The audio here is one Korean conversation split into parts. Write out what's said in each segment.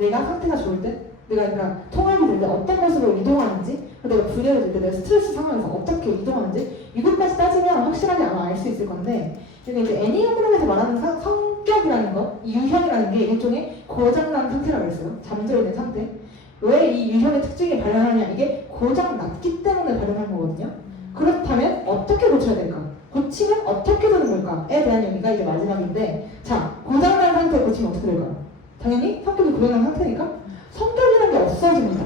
내가 상태가 좋을 때, 내가 그러니까 통합이 될 때 어떤 모습으로 이동하는지, 내가 분열이 될 때 내가 스트레스 상황에서 어떻게 이동하는지 이것까지 따지면 확실하게 아마 알 수 있을 건데, 이게 이제 애니어그램에서 말하는 성격이라는 거, 이 유형이라는 게 일종의 고장난 상태라고 했어요. 잠들어 있는 상태. 왜 이 유형의 특징이 발현하냐? 이게 고장났기 때문에 발현한 거거든요. 그렇다면 어떻게 고쳐야 될까? 고치면 어떻게 되는 걸까에 대한 얘기가 이제 마지막인데, 자, 고장난 상태 고치면 어떻게 될까요? 당연히 성격이 고장난 상태니까 성격이라는 게 없어집니다.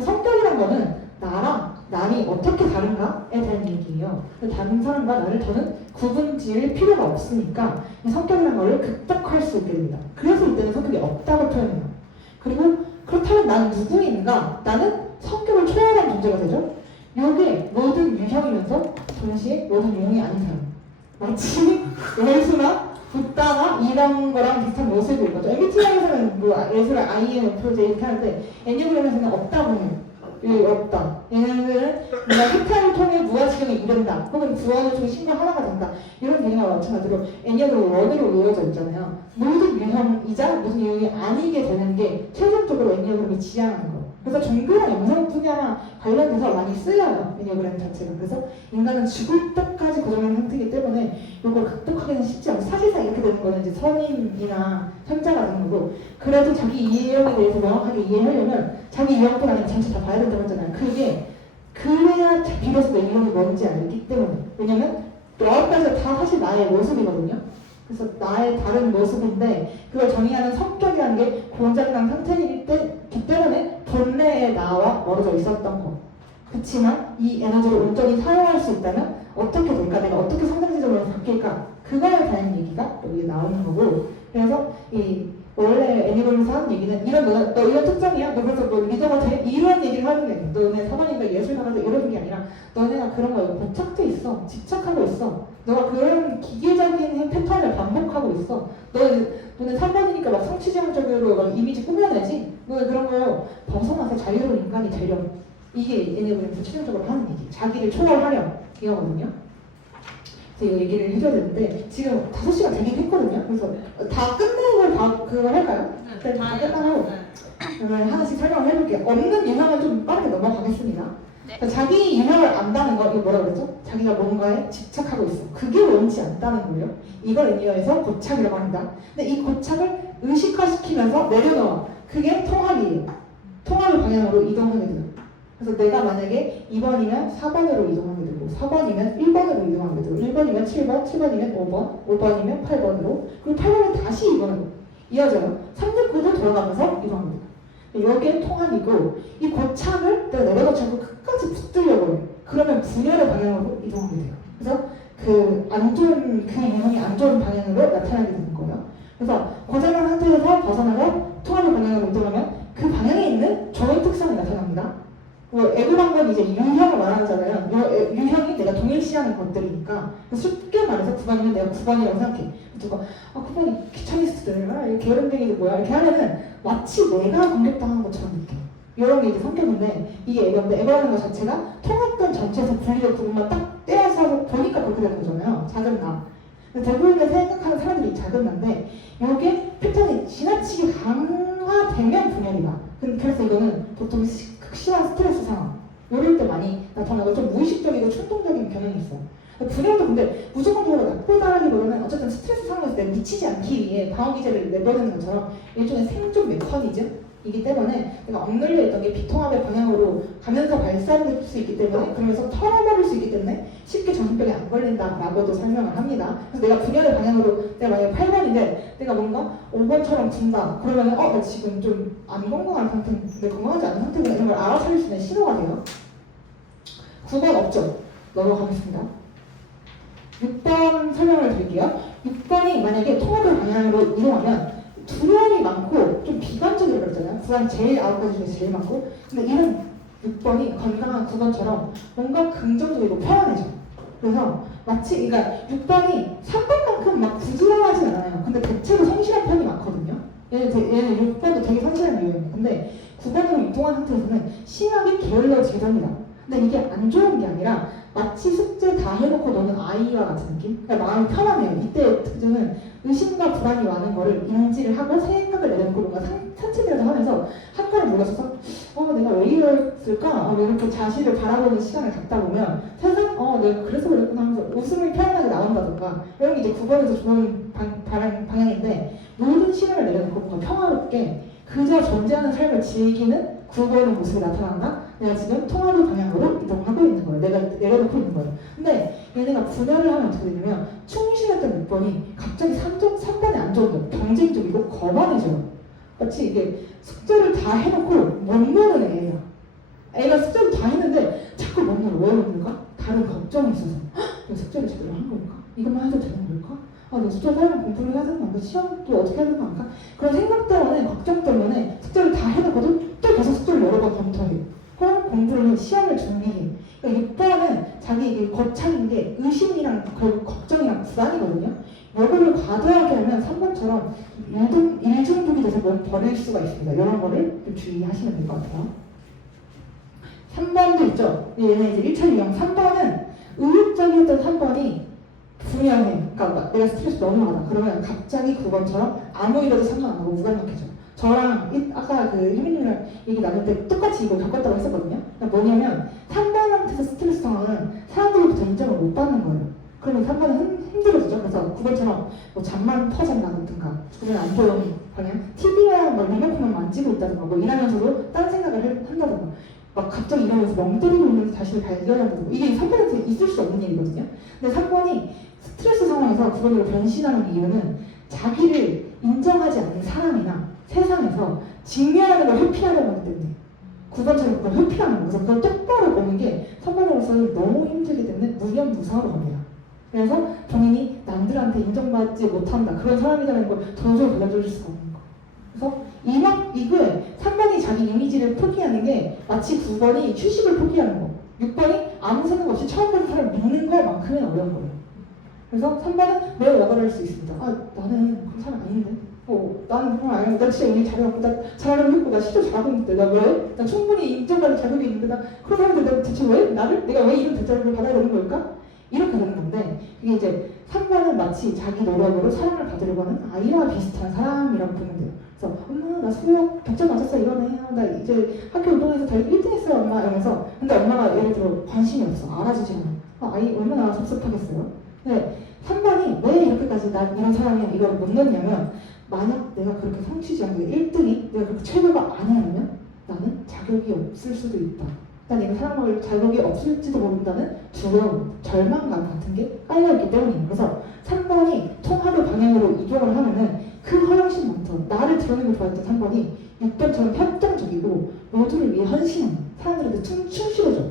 성격이란 거는 나랑 남이 어떻게 다른가에 대한 얘기예요. 다른 사람과 나를 더는 구분 지을 필요가 없으니까 이 성격이라는 거를 극복할 수 있게 됩니다. 그래서 이때는 성격이 없다고 표현해요. 그리고 그렇다면 나는 누구인가? 나는 성격을 초월한 존재가 되죠. 이게 모든 유형이면서 동시에 모든 유형이 아닌 사람. 마치 예수나 붓다나 이런 거랑 비슷한 모습일 거죠. MBTI에서는 뭐 예술의 INFJ 이렇게 하는데 애니어그램에서는 없다고 해요. 여기 없다. 얘네들은 내가 흑타를 통해 무아지경에 이른다. 혹은 구원을 통해 신경 하나가 된다. 이런 개념과 마찬가지로 애니어그램 원으로 이루어져 있잖아요. 모든 유형이자 무슨 유형이 아니게 되는 게 최종적으로 애니어그램이 지향하는 거예요. 그래서 종교나 영상 분야랑 관련돼서 많이 쓰여요. 애니어그램 자체가. 그래서 인간은 죽을 때까지 고정한 상태이기 때문에 이걸 극복하기는 쉽지 않고, 사실상 이렇게 되는 거는 이제 선인이나 현자가 되는 거고, 그래도 자기 유형에 대해서 명확하게 이해하려면 자기 유형뿐 아니라 전체 다 봐야 된다고 했잖아요. 그게 그래야 비로소 내 유형이 뭔지 알기 때문에. 왜냐면 여기까지 다 사실 나의 모습이거든요. 그래서 나의 다른 모습인데 그걸 정의하는 성격이라는 게 고장난 상태이기 때문에 본래의 나와 멀어져 있었던 거. 그렇지만 이 에너지를 온전히 사용할 수 있다면 어떻게 될까? 내가 어떻게 성장지적으로 바뀔까? 그거에 대한 얘기가 여기 나오는 거고, 그래서 이 원래 애니멀에서 하는 얘기는 이런 너 이런 특성이야. 너 그래서 너 리더가 돼? 이런 얘기를 하는 게 아니야. 너네 사관인가 예술가가 이러는 게 아니라 너네가 그런 거에 고착돼 있어. 집착하고 있어. 너가 그런 기계적인 패턴을 반복하고 있어. 너네 3번이니까 막 성취지향적으로 막 이미지 꾸며내지. 너네 그런 거 벗어나서 자유로운 인간이 되렴. 이게 얘네들은 최종적으로 하는 얘기. 자기를 초월하렴. 이거거든요. 그래서 이 얘기를 해줘야 되는데 지금 5시간 되긴 했거든요. 그래서 다 끝내고 그거 할까요? 네, 다 끝나고 그러면 하나씩 설명을 해볼게요. 없는 유형은 좀 빠르게 넘어가겠습니다. 네. 자기 유형을 안다는 거, 이거 뭐라 그랬죠? 자기가 뭔가에 집착하고 있어. 그게 원치 않다는 거예요. 이걸 애니어에서 고착이라고 합니다. 근데 이 고착을 의식화시키면서 내려놓아. 그게 통합이에요. 통합의 방향으로 이동하게 돼요. 그래서 내가 만약에 2번이면 4번으로 이동하게 되고 4번이면 1번으로 이동하게 되고 1번이면 7번, 7번이면 5번, 5번이면 8번으로, 그리고 8번은 다시 2번으로 이어져요. 369도 돌아가면서 이동하게 돼요. 여기에 통합이고, 이 고착을 내가 내려놓지 않고 끝까지 붙들려고 해요. 그러면 분열의 방향으로 이동하게 돼요. 그래서 그 유형이 안 좋은 방향으로 나타나게 되는 거예요. 그래서 고장난 상태에서 벗어나고 통합의 방향으로 이동하면 그 방향에 있는 좋은 특성이 나타납니다. 애고란 건 이제 유형을 말하잖아요. 유형이 내가 동일시하는 것들이니까 쉽게 말해서 9번이면 내가 9번이라고 생각해. 누가 9번이 귀차니스트들, 게으름쟁이들 뭐야 이렇게 하면은 마치 내가 공격당한 것처럼 느껴. 이런 게 이제 성격인데 이게 애고인데, 애고라는 것 자체가 통합된 전체에서 분리된 부분만 딱 떼어서 보니까 그렇게 되는 거잖아요. 작은 나. 대부분의 생각하는 사람들이 작은 나인데 이게 패턴이 지나치게 강화되면 분열이다. 그래서 이거는 보통 극심한 스트레스 상황 이럴 때 많이 나타나고 좀 무의식적이고 충동적인 경향이 있어요. 분열도 근데 무조건적으로 나쁘다라기보다는 어쨌든 스트레스 상황에서 내가 미치지 않기 위해 방어기제를 내버리는 것처럼 일종의 생존 메커니즘이기 때문에 내가 억눌려 있던 게 비통합의 방향으로 가면서 발산될 수 있기 때문에, 그러면서 털어버릴 수 있기 때문에 쉽게 정신병에 안 걸린다라고도 설명을 합니다. 그래서 내가 분열의 방향으로 내가 만약에 8번인데 내가 뭔가 5번처럼 든다 그러면 나 지금 좀 안 건강한 상태인데, 건강하지 않은 상태구나 이런 걸 알아차릴 수 있는 신호가 돼요. 9번 없죠? 넘어가겠습니다. 6번 설명을 드릴게요. 6번이 만약에 통합의 방향으로 이동하면 두려움이 많고 좀 비관적이라고 그랬잖아요. 불안 제일 9가지 중에 제일 많고, 근데 이런 6번이 건강한 9번처럼 뭔가 긍정적이고 편안해져. 그래서 마치 그러니까 6번이 3번만큼 막 부지런하진 않아요. 근데 대체로 성실한 편이 많거든요. 얘는 6번도 되게 성실한 유형이에요. 근데 9번으로 이동한 상태에서는 심하게 게을러지답니다. 근데 이게 안 좋은 게 아니라 마치 숙제 다 해놓고 노는 아이와 같은 느낌? 그러니까 마음이 편안해요. 이때의 특징은 의심과 불안이 많은 거를 인지를 하고 생각을 내놓고 뭔가 산책이라도 하면서 시간을 보내서 내가 왜 이랬을까? 왜 이렇게 자신을 바라보는 시간을 갖다 보면 세상 내가 그래서 그랬구나 하면서 웃음이 편안하게 나온다던가 이런 게 이제 9번에서 좋은 방향인데 모든 시간을 내려놓고 뭔가 평화롭게 그저 존재하는 삶을 즐기는 9번의 모습이 나타난다? 내가 지금 통합의 방향으로 이동하고 있는 거예요. 내가 내려놓고 있는 거예요. 근데 얘네가 분열을 하면 어떻게 되냐면 충실했던 6번이 갑자기 3번에 안 좋은 게 경쟁적이고 거만해져요. 마치 이게 숙제를 다 해놓고 못 노는 애야. 애가 숙제를 다 했는데 자꾸 못 놀아. 왜 못 놀까? 다른 걱정이 있어서 내가 숙제를 제대로 한 걸까? 이것만 해도 되는 걸까? 내가 숙제를 하려면 공부를 해야 되는 거 아닌가? 시험도 어떻게 해야 되는 거 아닌가? 그런 생각 때문에 걱정 때문에 숙제를 다 해놓고도 또 계속 숙제를 여러 번 검토해. 그럼 공부를 해. 시험을 준비해. 그러니까 6번은 자기 이게 거창인 게 의심이랑 걱정이랑 불안이거든요. 이거를 과도하게 하면 3번처럼 일중독이 돼서 뭘 버릴 수가 있습니다. 이런 거를 좀 주의하시면 될 것 같아요. 3번도 있죠. 얘는 이제 1차 유형. 3번은 의욕적이었던 3번이 분양해. 그러니까 내가 스트레스 너무 많아. 그러면 갑자기 9번처럼 아무 일에도 상관 안 하고 무감각해져. 저랑 아까 그 혜민님이랑 얘기 나눌 때 똑같이 이걸 겪었다고 했었거든요. 그러니까 뭐냐면 3번한테서 스트레스 상황은 사람들로부터 인정을 못 받는 거예요. 그러면 3번은 힘들어지죠. 그래서 9번처럼 뭐 잠만 퍼진다든가 주변에 안 보이는 방향 TV와 뭐 리모컨만 만지고 있다든가 뭐 일하면서도 다른 생각을 한다든가 막 갑자기 일어나서 멍 때리고 있는 자신을 발견한다든가 이게 3번한테 있을 수 없는 일이거든요. 근데 3번이 스트레스 상황에서 9번으로 변신하는 이유는 자기를 인정하지 않는 사람이나 세상에서 직면하는 걸 회피하려고 하기 때문에 9번처럼 그걸 회피하는 거죠. 그걸 똑바로 보는 게 3번으로서는 너무 힘들기 때문에 무념무상으로 갑니다. 그래서 본인이 남들한테 인정받지 못한다 그런 사람이라는 걸 도저히 받아줄 수가 없는 거. 그래서 이거에 3번이 자기 이미지를 포기하는 게 마치 9번이 휴식을 포기하는 거, 6번이 아무 생각 없이 처음 보는 사람을 믿는 것만큼은 어려운 거예요. 그래서 3번은 매우 와가를 수 있습니다. 나는 그런 사람 아닌데. 나는 그런 아니야. 나 진짜 일 잘해갖고 나 잘하려고 했고 나 시도 잘하고 있는데 나 왜? 나 충분히 인정받을 자격이 있는데 나 그런 사람들 내가 대체 왜? 내가 왜 이런 대접을 받아야 되는 걸까? 이렇게 되는 건데 그게 이제 3번은 마치 자기 노력으로 사랑을 받으려고 하는 아이와 비슷한 사람이라고 보면 돼요. 그래서 엄마 나 수학 100점 맞았어 이러네. 나 이제 학교 운동에서 달리 1등 했어요 엄마 이러면서 근데 엄마가 예를 들어 관심이 없어. 알아주지 않아. 아이 얼마나 섭섭하겠어요. 네, 3번이 왜 이렇게까지 난 이런 사람이야 이걸 못 넣냐면 만약 내가 그렇게 성취지 않고 1등이 내가 그렇게 최고가 아니라면 나는 자격이 없을 수도 있다. 난 이거 사랑할 자격이 없을지도 모른다는 두려움, 절망감 같은 게 깔려있기 때문이에요. 그래서 3번이 통합의 방향으로 이동을 하면은 그 허영심 많던 나를 드러내고 좋아했던 3번이 6번처럼 협정적이고 모두를 위해 헌신하는 사람들한테 충실해져.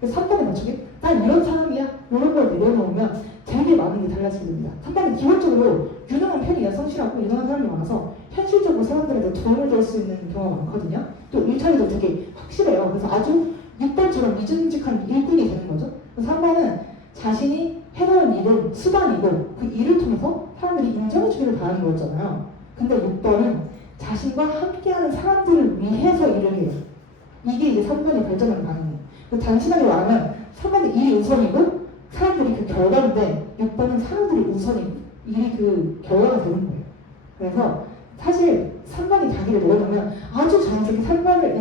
그래서 3번에 맞추게 난 이런 사람이야 이런 걸 내려놓으면 되게 많은 게 달라지게 됩니다. 3번은 기본적으로 유능한 편이야. 성실하고 유능한 사람이 많아서 현실적으로 사람들한테 도움을 줄 수 있는 경우가 많거든요. 또 일처리도 되게 확실해요. 그래서 아주 6번처럼 믿음직한 일꾼이 되는 거죠. 3번은 자신이 해놓은 일은 수단이고 그 일을 통해서 사람들이 인정해주기를 바라는 거였잖아요. 근데 6번은 자신과 함께하는 사람들을 위해서 일을 해요. 이게 이제 3번이 발전하는 방향이에요. 단순하게 말하면 3번은 일이 우선이고 사람들이 그 결과인데 6번은 사람들이 우선이고 일이 그 결과가 되는 거예요. 그래서 사실 3번이 자기를 내려놓으면 아주 자연스럽게 3번을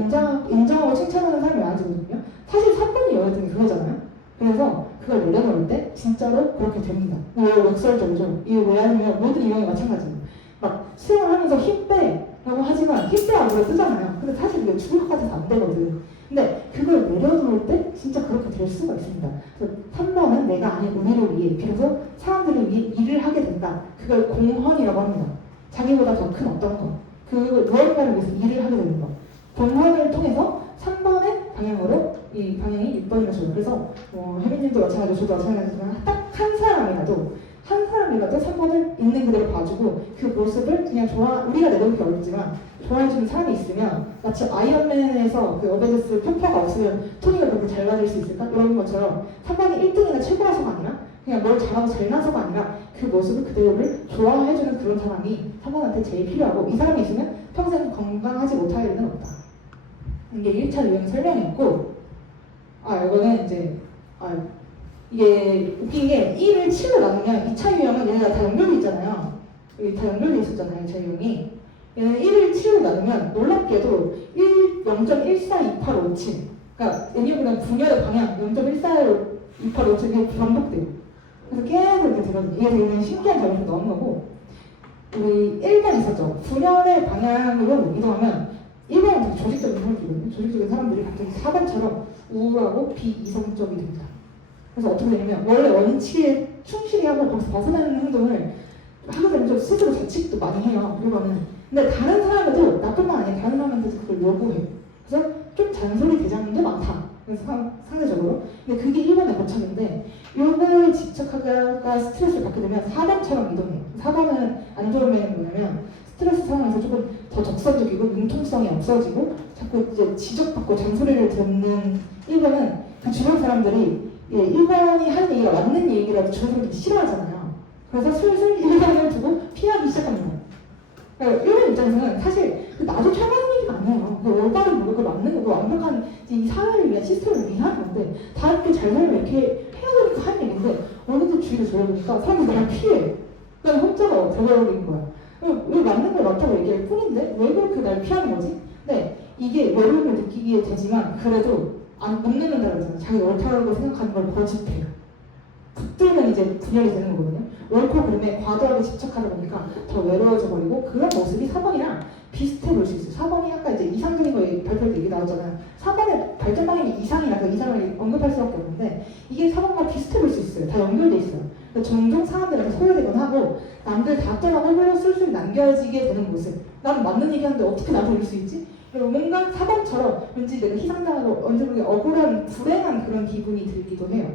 인정하고 칭찬하는 사람이 많아지거든요. 사실 3번이 여여등이 그거잖아요. 그래서 그걸 내려놓을 때 진짜로 그렇게 됩니다. 역설적이죠. 이게 왜 하냐면 모든 유형이 마찬가지예요. 막 수영을 하면서 힘 빼라고 하지만 힘 빼 안 그래 뜨잖아요. 근데 사실 이게 죽을 것 같아서 안 되거든. 근데 그걸 내려놓을 때 진짜 그렇게 될 수가 있습니다. 그래서 3번은 내가 아닌 우리를 위해 비로소 사람들을 위해 일을 하게 된다. 그걸 공헌이라고 합니다. 자기보다 더 큰 어떤 것, 그 무언가를 위해서 일을 하게 되는 것. 공헌을 통해서 3번의 방향으로 이 방향이 6번이라고 줘요. 그래서 혜민님도 마찬가지고 저도 마찬가지지만 딱 한 사람이라도 3번을 있는 그대로 봐주고 그 모습을 그냥 우리가 내놓기 어렵지만 좋아해주는 사람이 있으면 마치 아이언맨에서 그 어벤져스 표파가 없으면 토니가 그렇게 잘 맞을 수 있을까? 이런 것처럼 3번이 1등이나 최고라서가 아니라 그냥 뭘 잘하고 잘나서가 아니라 그 모습을 그대로를 좋아해주는 그런 사람이 3번한테 제일 필요하고 이 사람이 있으면 평생 건강하지 못할 일은 없다. 이게 1차 유형 설명이었고 이거는 이제 이게 웃긴 게 1을 7로 나누면 2차 유형은 얘네가 다 연결돼 있잖아요. 여기 다 연결돼 있었잖아요. 2차 유형이 얘는 1을 7로 나누면 놀랍게도 1 0.142857. 그러니까 애니어그램 분열의 방향 0.142857 이게 반복돼요. 그래서 계속 이렇게 되거든요. 이게 되게 신기한 점이 나오는 거고, 우리 1번 있었죠. 분열의 방향으로 이동하면 1번은 되게 조직적인 사람들이거든요. 조직적인 사람들이 갑자기 4번처럼 우울하고 비이성적이 됩니다. 그래서 어떻게 되냐면 원래 원칙에 충실히 하고 거기서 벗어나는 행동을 하게 되면 좀 스스로 자책도 많이 해요. 1번은. 근데 다른 사람에도 나뿐만 아니라 다른 사람한테도 그걸 요구해요. 그래서 좀 잔소리 대장도 많다. 그래서 상대적으로. 근데 그게 1번의 고착인데 요거에 집착하다가 스트레스를 받게 되면 4번처럼 이동해요. 4번은 안 좋은 면이 뭐냐면 스트레스 상황에서 조금 더 적극적이고 융통성이 없어지고 자꾸 이제 지적받고 잔소리를 듣는 1번은 그 주변 사람들이 1번이 하는 얘기가 맞는 얘기라도 주변 사람들이 싫어하잖아요. 그래서 슬슬 1번을 두고 피하기 시작합니다. 그러니까 1번 입장에서는 사실 나도 편한 얘기가 아니에요. 올바른 뭐가 맞는 거고 완벽한 이 사회를 위한 시스템을 위한 건데 다 이렇게 잘 살면 이렇게 해야 되니까 하는 얘기인데 어느새 주위를 돌아보니까 사람들이 그냥 피해. 그냥 혼자가 되어버린 거야. 왜 맞는 걸 맞다고 얘기할 뿐인데 왜 그렇게 날 피하는 거지? 근데 이게 외로움을 느끼게 되지만 그래도 못 내는다고 했잖아요. 자기 옳다고 생각하는 걸 거짓해요. 붙들면 이제 분열이 되는 거거든요. 옳고 그름에 과도하게 집착하다 보니까 더 외로워져 버리고 그런 모습이 4번이랑 비슷해 보일 수 있어요. 4번이 아까 이제 이상적인 거 발표할 때 얘기 나왔잖아요. 4번의 발전 방향이 이상이라 그 이상을 언급할 수밖에 없는데 이게 4번과 비슷해 보일 수 있어요. 다 연결돼 있어요. 종종 사람들한테 소외되거나 하고 남들 다 떠나고 술술 남겨지게 되는 모습. 나는 맞는 얘기하는데 어떻게 나도 이럴 수 있지? 그리고 뭔가 4번처럼 왠지 내가 희생당하고 언제 보게 억울한 불행한 그런 기분이 들기도 해요.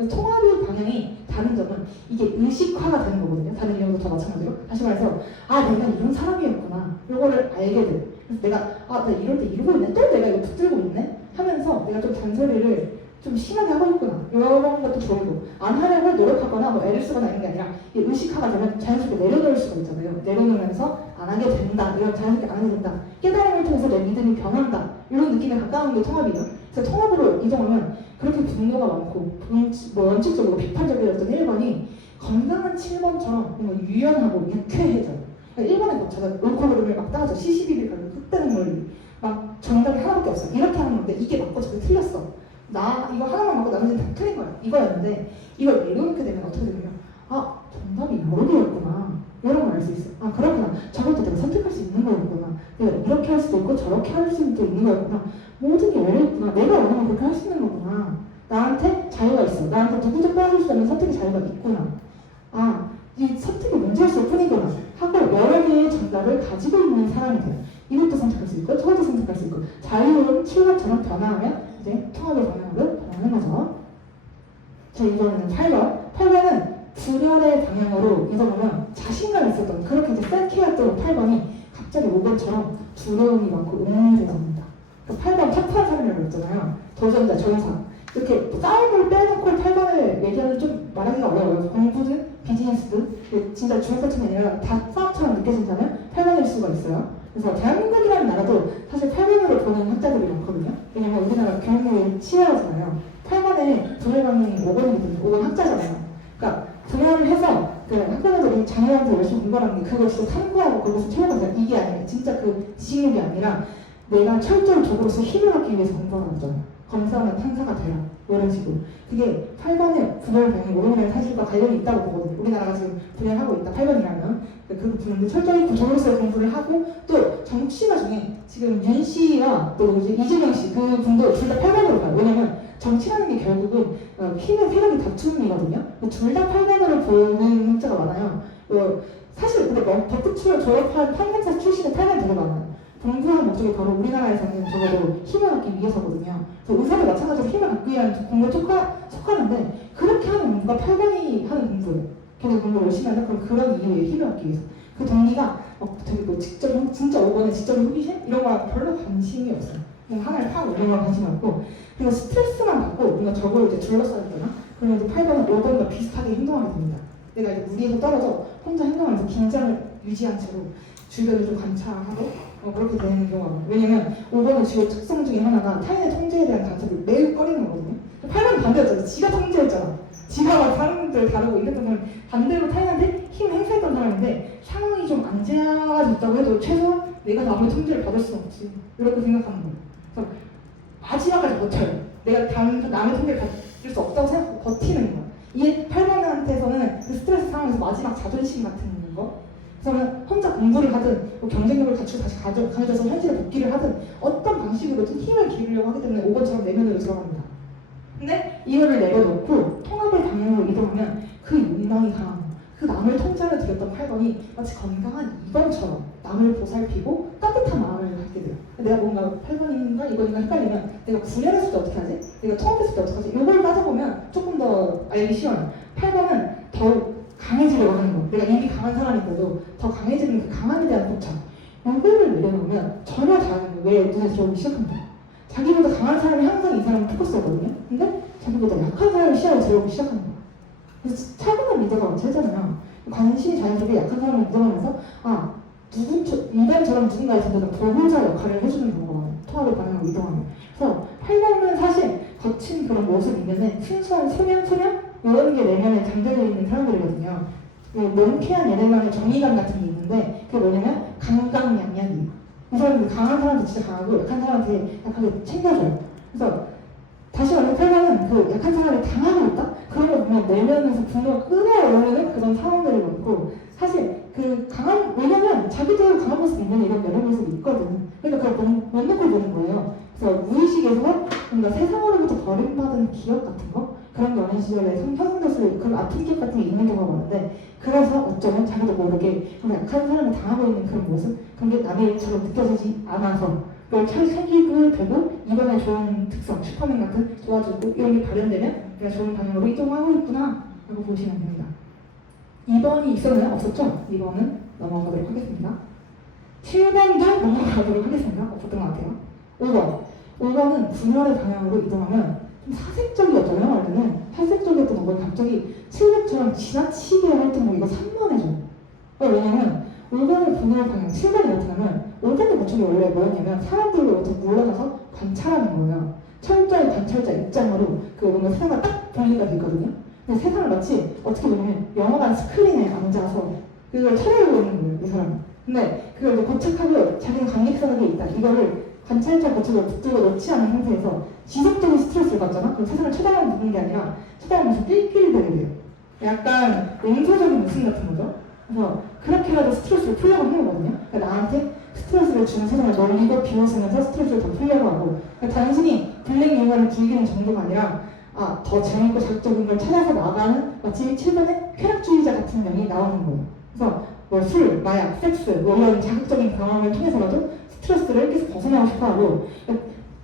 통합의 방향이 다른 점은 이게 의식화가 되는 거거든요. 다른 경우도 다 마찬가지로. 다시 말해서 내가 이런 사람이었구나. 이거를 알게 돼. 그래서 내가 나 이럴 때 이러고 있네. 또 내가 이거 붙들고 있네. 하면서 내가 좀 잔소리를 좀 심하게 하고 있구나. 이런 것도 보이고 안 하려고 노력하거나 뭐 애를 쓰거나 이런 게 아니라 의식화가 되면 자연스럽게 내려놓을 수가 있잖아요. 내려놓으면서 안 하게 된다. 이런 자연스럽게 안 하게 된다. 깨달음을 통해서 내 믿음이 변한다. 이런 느낌에 가까운 게 통합이에요. 그래서 통합으로 이동하면 그렇게 분노가 많고 원칙적으로 비판적이었던 1번이 건강한 7번처럼 뭔가 유연하고 유쾌해져요. 그러니까 1번의 고차가 옳고 그름을 막 따져 시시비비 가는 흑되는 논리 막 정답이 하나밖에 없어. 이렇게 하는 건데 이게 맞고 저게 틀렸어. 나 이거 하나만 맞고 나머지는 다 틀린 거야. 이거였는데 이걸 내려놓게 되면 어떻게 되냐면 정답이 여러 개였구나. 이런 걸 알 수 있어. 그렇구나. 저것도 내가 선택할 수 있는 거였구나. 내가 이렇게 할 수도 있고 저렇게 할 수도 있는 거였구나. 모든 게 열려있구나. 내가 원하면 그렇게 할 수 있는 거구나. 나한테 자유가 있어. 나한테 누구도 빼앗을 수 없는 선택의 자유가 있구나. 이 선택이 문제였을 뿐이구나. 하고 여러 개의 정답을 가지고 있는 사람이 돼요. 이것도 선택할 수 있고 저것도 선택할 수 있고 자유로운 출발처럼 변화하면 이제 통합의 방향으로 변하는 거죠. 자, 이번에는 8번. 8번은 분열의 방향으로 이동하면 자신감 있었던 그렇게 이제 셀키였던 8번이 갑자기 5번처럼 두려움이 많고 음흉해집니다. 8번 착한 사람이라고 했잖아요. 도전자, 전사. 이렇게 싸움을 빼놓고 8번을 얘기하면 좀 말하기가 어려워요. 공부든 비즈니스든 진짜 중학생이 아니라 다 싸움처럼 느껴진다면 8번일 수가 있어요. 그래서 대한민국이라는 나라도 사실 8번으로 보는 학자들이 많거든요. 왜냐면 우리나라 교육률이 치열하잖아요. 8번에 분열 방향이 5번이거든요. 5번 학자잖아요. 그러니까 분열을 해서 학생들이 자녀한테 열심히 공부하는 게 그걸 진짜 탐구하고 그것을 채워가자 이게 아니라 진짜 그 지식력이 아니라 내가 철저히 적으로서 힘을 얻기 위해서 공부하는 거잖아요. 검사나 판사가 되라. 이런 식으로. 그게 8번의 분열 방향이 우리나라의 사실과 관련이 있다고 보거든요. 우리나라가 지금 분열하고 있다. 8번이라면. 그 부분도 철저히 적으로서의 공부를 하고 또 정치가 중에 지금 윤 씨와 또 이제 이재명 씨 그 분도 둘 다 8번으로 가요. 왜냐면 정치라는 게 결국은 힘의 세력이 다툼이거든요. 둘 다 8번으로 보는 학자가 많아요. 사실 근데 법대 졸업한 판검사 출신의 8번 되게 많아요. 공부하는 목적이 바로 우리나라에서는 적어도 힘을 얻기 위해서거든요. 그래서 의사도 마찬가지로 힘을 얻기 위한 공부에 속하는데 그렇게 하는 공부가 8번이 하는 공부예요. 걔네 공부 열심히 하는 그런 이유에 힘을 얻기 위해서. 그 동기가 되게 직접 진짜 5번에 직접의 호기심? 이런 거 별로 관심이 없어요. 그냥 하나를 파고 이런 거 관심이 없고 그리고 스트레스만 받고 뭔가 저걸 이제 둘러싸였거나 그러면 이제 8번은 5번과 비슷하게 행동하게 됩니다. 내가 이제 무리에서 떨어져 혼자 행동하면서 긴장을 유지한 채로 주변을 좀 관찰하고 그렇게 되는 경우가 많아요. 왜냐면 5번의 주요 특성 중에 하나가 타인의 통제에 대한 간섭을 매우 꺼리는 거거든요. 8번은 반대였잖아. 지가 통제했잖아. 지가 막 사람들 다루고 이랬던 사람 반대로 타인한테 힘 행사했던 사람인데 상황이 좀 안 좋아졌다고 해도 최소한 내가 남의 통제를 받을 수는 없지. 이렇게 생각하는 거예요. 그래서 마지막까지 버텨요. 내가 남의 통계를 가질 수 없다고 생각하고 버티는 거. 이게 8번한테서는 그 스트레스 상황에서 마지막 자존심 같은 거. 그래서 혼자 공부를 하든 뭐 경쟁력을 갖추고 다시 강해져서 현실에 복귀를 하든 어떤 방식으로든 힘을 기르려고 하기 때문에 5번처럼 내면으로 들어갑니다. 근데 이거를 내려놓고 통합의 방향으로 이동하면 그 욕망이 강한 거. 그 남을 통제하려 들였던 8번이 마치 건강한 2번처럼 남을 보살피고 따뜻한 마음을 갖게 돼요. 내가 뭔가 8번인가 2번인가 헷갈리면 내가 분열했을 때 어떻게 하지? 내가 통합했을 때 어떻게 하지? 이걸 따져보면 조금 더 알기 쉬워요. 8번은 더욱 강해지려고 하는 거. 내가 이미 강한 사람인데도 더 강해지는 그 강함에 대한 포착. 이거를 내려놓으면 전혀 다른 거예요. 왜 눈에 들어오기 시작합니다. 자기보다 강한 사람이 항상 이 사람을 포커스하거든요. 근데 자기보다 약한 사람이 시야에 들어오기 시작하는 거예요. 그래서 차분한 리더가 완체잖아요. 관심이 자연스럽게 약한 사람을 인정하면서 이번처럼 누군가의 존재는 보호자 역할을 해주는 경우가 통합의 방향으로 이동하는. 그래서 8번은 사실 거친 그런 모습이 있는데 순수한 소년 이런 게 내면에 잠재져 있는 사람들이거든요. 명쾌한 얘네만의 정의감 같은 게 있는데 그게 뭐냐면 강강약약이. 이 사람들 강한 사람한테 진짜 강하고 약한 사람한테 약하게 챙겨줘요. 그래서 다시 말해 8번은 그 약한 사람이 당하고 있다? 그런 걸 보면 내면에서 분노가 끌어오르는 그런 상황들이 많고 사실 그 강한, 왜냐면 자기도 강한 모습이 있는 이런 여러 모습이 있거든. 그러니까 그걸 못 놓고 보는 거예요. 그래서 무의식에서 뭔가 세상으로부터 버림받은 기억 같은 거? 그런 게 어린 시절에 형성됐을 그런 아픈 기억 같은 게 있는 경우가 많은데 그래서 어쩌면 자기도 모르게 그런 약한 사람이 당하고 있는 그런 모습? 그런 게 남일처럼 느껴지지 않아서 그걸 잘 챙기고 되고 이번에 좋은 특성, 슈퍼맨 같은 도와주고 이런 게 발현되면 내가 좋은 방향으로 이동하고 있구나 라고 보시면 됩니다. 2번이 있었나요? 없었죠? 2번은 넘어가도록 하겠습니다. 7번도 넘어가도록 하겠습니다. 없었던 것 같아요. 5번은 분열의 방향으로 이동하면 좀 사색적이었잖아요. 원래는 사색적이었던 5번이 갑자기 7번처럼 지나치게 활동하고 이거 3번 해줘요. 왜냐면 5번의 분열 방향, 7번이 나타나면 5번의 모습이 원래 뭐였냐면 사람들로부터 물러나서 관찰하는 거예요. 철저히 관찰자 입장으로 그 뭔가 세상을 딱 보니까 되거든요. 근데 세상을 마치 어떻게 보냐면 영화관 스크린에 앉아서 그걸 찾아보고 있는 거예요, 이 사람은. 근데 그걸 이제 고착하고 자기는 관객석에 있다. 이거를 관찰자 고착을 붙들고 놓지 않은 상태에서 지속적인 스트레스를 받잖아? 그럼 세상을 쳐다보는 게 아니라 쳐다보면서 낄낄대게 돼요. 약간 용서적인 웃음 같은 거죠. 그래서 그렇게라도 스트레스를 풀려고 하는 거거든요. 그러니까 나한테 스트레스를 주는 세상을 멀리고 비웃으면서 스트레스를 더 풀려고 하고 그러니까 단순히 블랙 영화를 즐기는 정도가 아니라 더 재밌고 자극적인 걸 찾아서 나가는 마치 7번의 쾌락주의자 같은 명이 나오는 거예요. 그래서 뭐 술, 마약, 섹스 뭐 이런 자극적인 경험을 통해서라도 스트레스를 계속 벗어나고 싶어하고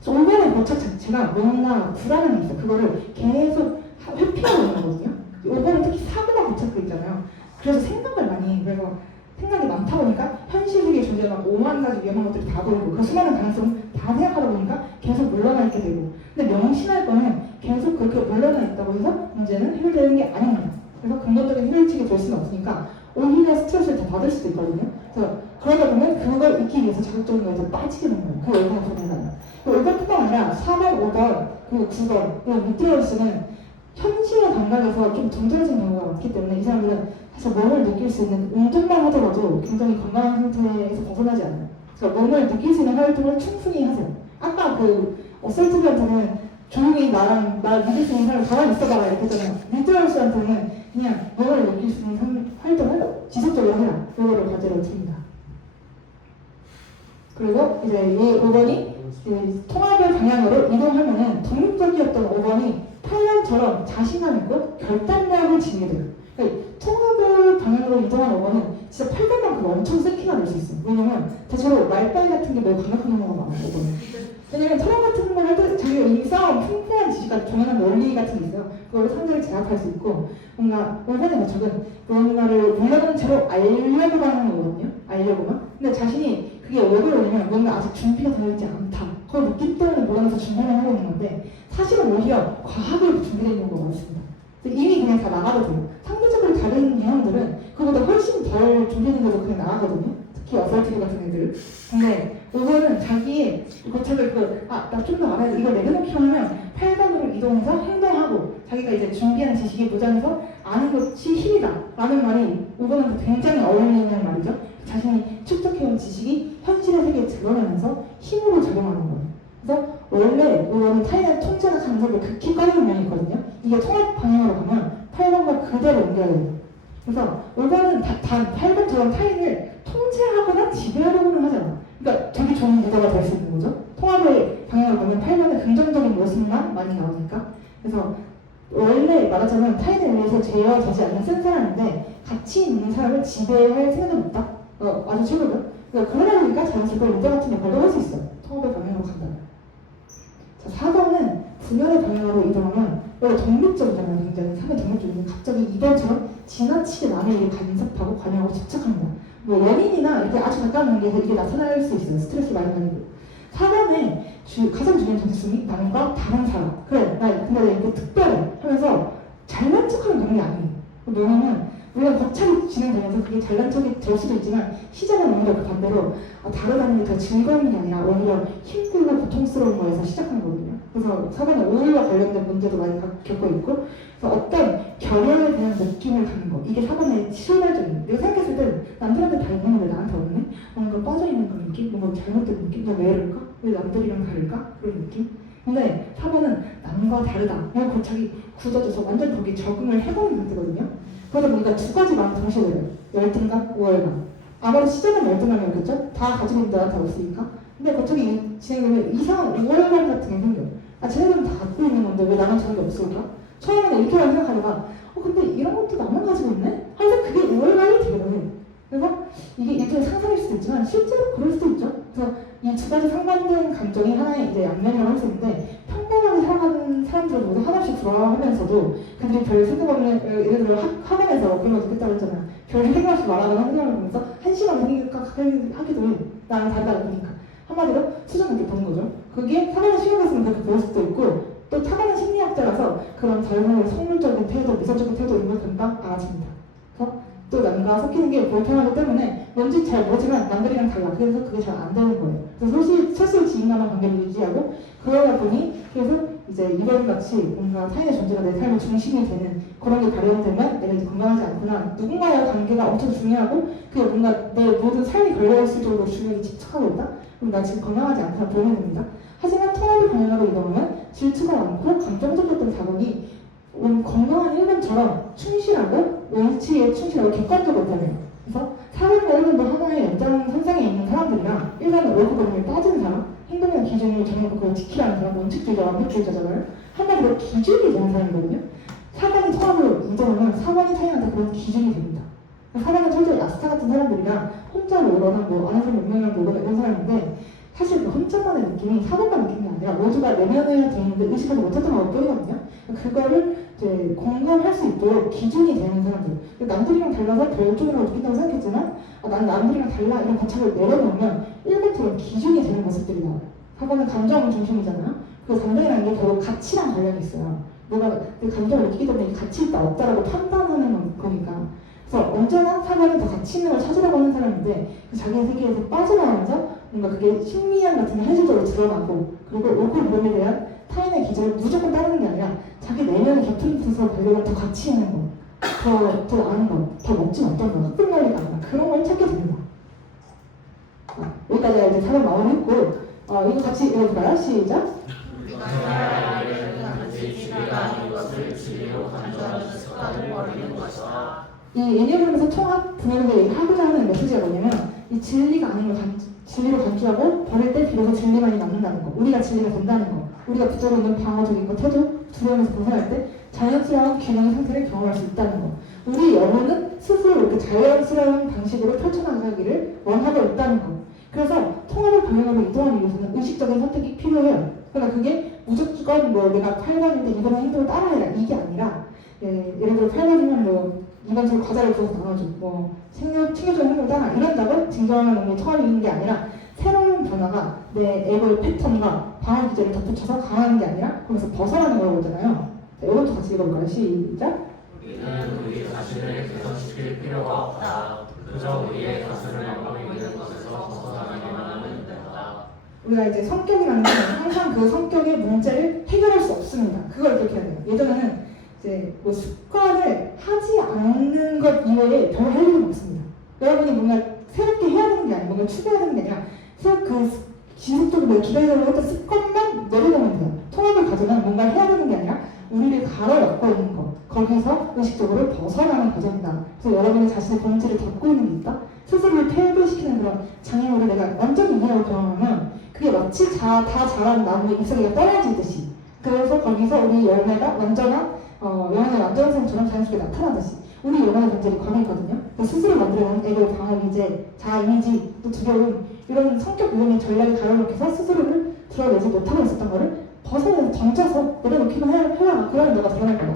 5번의 고착 자체가 뭔가 불안함이 있어요. 그거를 계속 회피하고 있는 거거든요. 5번은 특히 사고가 고착돼 있잖아요. 그래서 생각을 많이 해요. 그래서 생각이 많다 보니까 현실 세계에 존재하는 오만 가지 위험한 것들이 다 보이고 그 수많은 가능성 다 생각하다 보니까 계속 물러나 있게 되고 근데 명심할 거는 계속 그렇게 물러나 있다고 해서 문제는 해결되는 게 아닙니다. 그래서 근본적인 해결책이 될 수는 없으니까 오히려 스트레스를 더 받을 수도 있거든요. 그래서 그러다 보면 그걸 잊기 위해서 자극적인 거에서 빠지게 되는 거예요. 그 얼마나 보내나요. 이것뿐만 아니라 4번, 5번, 그리고 9번 이런 밑들어쓰는 현실의 감각에서 좀 동떨어진 경우가 많기 때문에 이 사람들은 사실 몸을 느낄 수 있는 운동만 하더라도 굉장히 건강한 상태에서 벗어나지 않아요. 그래서 몸을 느낄 수 있는 활동을 충분히 하세요. 아까 그 어설트한테는 조용히 날 믿을 수 있는 사람이 가만히 있어봐라 이렇게 했잖아요. 리드러스한테는 그냥 몸을 느낄 수 있는 활동을 지속적으로 해라. 이거를 과제로 드립니다. 그리고 이제 이 5번이 통합의 방향으로 이동하면은 독립적이었던 5번이 8년처럼 자신감 있고 결단력을 지니게 돼요. 그러니까 통합의 방향으로 이동한 5번은 진짜 8번만큼 엄청 세키가 될 수 있어요. 왜냐면 대체로 말빨 같은 게 매우 강력한 경우가 많아요. 5번은. 왜냐면 철학 같은 걸 할 때 자기가 이미 쌓아온 풍부한 지식과 종연한 논리 같은 게 있어요. 그걸 상대를 제압할 수 있고 뭔가 5번의 모척은 뭔가를 물러난 채로 알려고 하는 거거든요. 알려고만. 근데 자신이 그게 왜 그러냐면 뭔가 아직 준비가 되어 있지 않다. 그걸 느낌 때문에 물러나서 준비를 하고 있는 건데 사실은 오히려 과학으로 준비되어 있는 경우가 많습니다. 이미 그냥 다 나가도 돼요. 상대적으로 다른 유형들은 그보다 훨씬 덜 준비되는데도 그냥 나가거든요. 특히 어설티브 같은 애들. 근데 5번은 자기의 고착을 나 좀 더 알아야 돼. 이걸 내려놓기 하면 8번으로 이동해서 행동하고 자기가 이제 준비한 지식이 모자라서 아는 것이 힘이다 라는 말이 5번한테 굉장히 어울리는 말이죠. 자신이 축적해온 지식이 현실의 세계에 드러나면서 힘으로 작용하는 거예요. 그래서 원래 이거는 타인의 통제나 간섭을 극히 꺼리는 면이 있거든요. 이게 통합 방향으로 가면 8번과 그대로 옮겨야 돼요. 그래서 5번은 단 8번처럼 타인을 통제하거나 지배하려고는 하잖아. 그러니까 되게 좋은 리더가 될 수 있는 거죠. 통합의 방향으로 가면 8번은 긍정적인 모습만 많이 나오니까. 그래서 원래 말하자면 타인에 의해서 제어되지 않는 센 사람인데 가치 있는 사람을 지배할 생각은 없다. 아주 최고죠. 그러니까 그러다 보니까 자연스럽게 리더 같은 역할도 할 수 있어요. 통합의 방향으로 간다면. 자, 4번은 분열의 방향으로 이동하면 원래 독립적이잖아요. 굉장히 3의 독립적이면 갑자기 2번처럼 지나치게 남의 일을 간섭하고 관여하고 집착합니다. 뭐 연인이나 이렇게 아주 가까운 관계에서 이게 나타날 수 있어요. 스트레스 많이 받고. 4번에 가장 중요한 정체성이 남과 다른 사람. 그래, 나 근데 나 이렇게 특별해 하면서 잘난 척하는 그런 게 아니에요. 왜냐면 물론 거창이 진행되면서 그게 잘난 척이 될 수도 있지만 시작은 오히려 그 반대로 다르다는 게 더 즐거운 게 아니라 오히려 힘들고 고통스러운 거에서 시작하는 거거든요. 그래서 4번은 우울과 관련된 문제도 많이 겪고 있고, 그래서 어떤 결연에 대한 느낌을 갖는 거, 이게 4번의 출발점이에요. 내가 생각했을 때 남들한테 다 있는 건데 나한테 없네? 뭔가 빠져있는 그런 느낌? 뭔가 잘못된 느낌? 왜 이럴까? 왜 남들이랑 다를까? 그런 느낌? 근데 4번은 남과 다르다. 이런 고착이 굳어져서 완전 거기에 적응을 해보는 상태거든요. 그러다 보니까 두 가지 마음이 동시에 들어요. 열등감, 우월감. 아무래도 시작은 열등감이었겠죠? 다 가지고 있는 나한테 없으니까. 근데 갑자기 진행되면 이상한 우월감 같은 게 생겨요. 쟤네들은 다 갖고 있는 건데 왜 나만 저런 게 없을까? 처음에는 이렇게만 생각하다가 근데 이런 것도 나만 가지고 있네? 하면서 그게 우월감이 되거든요. 그래서 이게 이렇게 상상일 수도 있지만 실제로 그럴 수도 있죠. 그래서 이 두 가지 상반된 감정이 하나의 이제 양면이라고 할 수 있는데, 평범하게 살아가는 사람들 모두 하나씩 부러워하면서도 그들이 별 생각 없는, 예를 들어 학원에서 그런 거 듣겠다고 했잖아요. 별 생각 없이 말하거나 하는 사람을 보면서 한 시간 하기도 해. 나랑 다르다고 보니까. 한마디로 수정 높게 보는 거죠. 그게 타고난 시험에서는 그렇게 보일 수도 있고, 또 타고난 심리학자라서 그런 젊은이의 속물적인 태도, 미소적인 태도 이런 걸 금방 알아챕니다. 그래서 또 남과 섞이는 게 불편하기 때문에 뭔지 잘 모르지만 남들이랑 달라. 그래서 그게 잘 안 되는 거예요. 그래서 스스로 지인과만 관계를 유지하고, 그러다 보니 그래서 이제 이번 같이 뭔가 타인의 존재가 내 삶의 중심이 되는 그런 게 발현되면 내가 이제 건강하지 않구나. 누군가의 관계가 엄청 중요하고 그게 뭔가 내 모든 삶이 걸려있을 정도로 중요하게 집착하고 있다? 그럼 나 지금 건강하지 않구나 보이는 겁니다. 하지만 통합의 방향으로 이동하면 질투가 많고 감정적이었던 자극이 건강한 일본처럼 충실하고 원칙에 충실하고 객관적으로 변해요. 그래서 4번과 1번도 하나의 연장선상에 있는 사람들이랑 일반은 월급원리에 빠진 사람, 행동이나 기준을 정해놓고 그걸 지키라는 사람, 원칙주의자, 완벽주의자잖아요. 한마디로 기준이 되는 사람이거든요. 4번이 통합으로 이동하면 4번이 타인한테 그런 기준이 됩니다. 4번은 철저히 야스타 같은 사람들이랑 혼자 놀거나 뭐 아는 사람 몇 명이랑 놀거나 이런 사람인데, 사실 그 혼자만의 느낌이 4번만 느낀 게 아니라 모두가 내면에 되는데 의식하지 못했던 거로 보이거든요. 그거를 이제 공감할 수 있도록 기준이 되는 사람들. 남들이랑 달라서 별종이라고 느낀다고 생각했지만 난 남들이랑 달라 이런 고착을 내려놓으면 1번처럼 기준이 되는 모습들이 나와요. 4번은 감정 중심이잖아요. 그 감정이라는 게 결국 가치랑 관련이 있어요. 내가 내 감정을 느끼기 때문에 가치 있다 없다라고 판단하는 거니까. 그래서 언제나 4번은 더 가치 있는 걸 찾으려고 하는 사람인데 그 자기 세계에서 빠져나오면서 뭔가 그게 심리학 같은 게 현실적으로 드러나고, 그리고 옳고 그름에 대한 타인의 기준을 무조건 따르는 게 아니라 자기 내면의 곁으로 달려가 더 가치 있는 거, 더 아는 거, 더 멋진 어떤 거, 흑백 논리가 아니라 그런 걸 찾게 됩니다. 여기까지 이제 4번 마무리했고, 이거 같이 읽어볼까요? 시작! 우리가 해야 할 일은 단지 진리가 아닌 것을 진리로 간주하는 습관을 버리는 것이다. 이 애니어그램에서 통합 분열을 하고자 하는 메시지가 뭐냐면, 이 진리가 아닌 걸 진리로 간주하고 버릴 때 비로소 진리만이 남는다는 거, 우리가 진리가 된다는 거, 우리가 붙들고 있는 방어적인 것, 태도, 두려움에서 벗어날 때 자연스러운 균형의 상태를 경험할 수 있다는 거, 우리 영혼은 스스로 이렇게 자연스러운 방식으로 펼쳐나가기를 원하고 있다는 거. 그래서 통합의 방향으로 이동하기 위해서는 의식적인 선택이 필요해요. 그러니까 그게 무조건 뭐 내가 8번인데 이번 행동을 따라해라 이게 아니라, 예를 들어 8번이면 뭐 이번 과자를 주어서 나눠줘, 뭐 챙겨주는 행동을 따라 이런다고 진정한 놈이 통합이 있는 게 아니라, 새로운 변화가 내 앱의 패턴과 방어 기제를 덧붙여서 강하는 게 아니라 거기서 벗어나는 거라고 하잖아요. 이것도 같이 읽어볼까요? 시작! 우리는 우리 자신을 개선시킬 필요가 없다. 그저 우리의 가슴을 막고 있는 것에서 벗어나기만 하면 된다. 우리가 이제 성격이라는 건 항상 그 성격의 문제를 해결할 수 없습니다. 그걸 기억해야 돼요. 예전에는 이제 뭐 습관을 하지 않는 것 이외에 별 할 일은 없습니다. 여러분이 뭔가 새롭게 해야 되는 게 아니고 뭔가 추구해야 되는 게 아니라 그 지속적으로 기다리려고 했던 습관만 과정은 뭔가 해야 되는 게 아니라 우리를 가로막고 있는 거. 거기서 의식적으로 벗어나는 과정이다. 그래서 여러분이 자신의 본질을 덮고 있는 게 있다. 스스로를 폐쇄시키는 그런 장애물을 내가 완전히 이해하고 경험하면 그게 마치 다 자란 나무의 잎사귀가 떨어지듯이 그래서 거기서 우리 열매가 완전한 영혼의 완전성처럼 자연스럽게 나타나듯이 우리 영혼의 본질이 관해있거든요. 스스로 만들어낸 에고, 방어, 기제, 자아, 이미지, 또 두려움 이런 성격 유형의 전략이 가로막혀서 스스로를 드러내지 못하고 있었던 거를 벗어내서 던져서 내려놓기만 해야 그러면 너가 드러날 거야.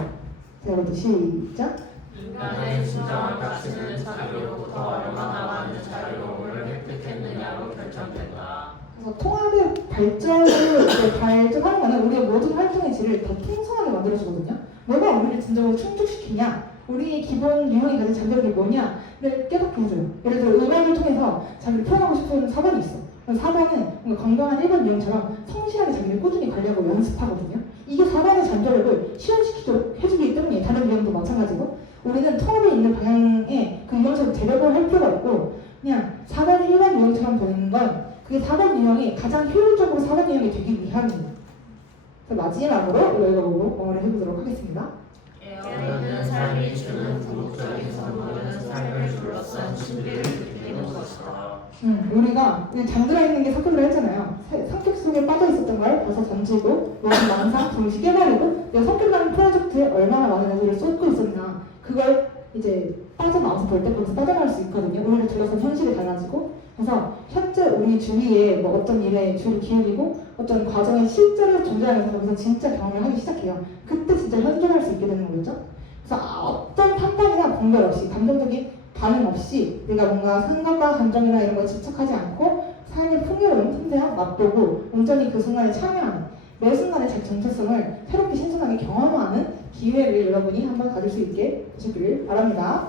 자, 여러분 시작. 인간의 진정한 가치는 자기로부터 얼마나 많은 자유로움을 획득했느냐로 결정된다. 그래서 통합의 발전을 이제 발전하는 거는 우리의 모든 활동의 질을 더 풍성하게 만들어주거든요. 뭐가 우리를 진정으로 충족시키냐, 우리의 기본 유형이 가진 잠재력이 뭐냐를 깨닫게 해줘요. 예를 들어 음악을 통해서 자기를 표현하고 싶은 사반이 있어. 그럼 사반은 뭔가 건강한 일반 유형처럼 성실하게 자기를 꾸준히 관리하고 연습하거든요. 이게 사반의 잠재력을 실현시키도록 해주기 때문에 다른 유형도 마찬가지고 우리는 통합에 있는 방향에 그 유형처럼 재력을 할 필요가 있고 그냥 사반의 일반 유형처럼 보이는 건 그게 사반 유형이 가장 효율적으로 사반 유형이 되기 위함입니다. 그래서 마지막으로 이거 보고 마무리 해보도록 하겠습니다. 깨어있는 삶이 주는 궁극적인 선물은 삶을 둘러싼 신비를 느끼는 것이다. 우리가 잠들어 있는 게 성격이라 했잖아요. 성격 속에 빠져 있었던 걸 벗어 던지고 모든 망상, 불시 깨버리고 내가 성격이라는 프로젝트에 얼마나 많은 에너지를 쏟고 있었나 그걸 이제 빠져나와서 볼 때 거기서 빠져나올 수 있거든요. 우리를 둘러싼 현실이 달라지고 그래서 현재 우리 주위에 뭐 어떤 일에 주를 기울이고 어떤 과정에 실제로 존재하면서 거기서 진짜 경험을 하기 시작해요. 그때 진짜 현존할 수 있게 되는 거죠. 그래서 어떤 판단이나 분별 없이 감정적인 반응 없이 내가 뭔가 생각과 감정이나 이런 걸 집착하지 않고 삶의 풍요로움, 섬세함, 맛보고 온전히 그 순간에 참여하는 매 순간의 자기 정체성을 새롭게 신선하게 경험하는 기회를 여러분이 한번 가질 수 있게 되시기를 바랍니다.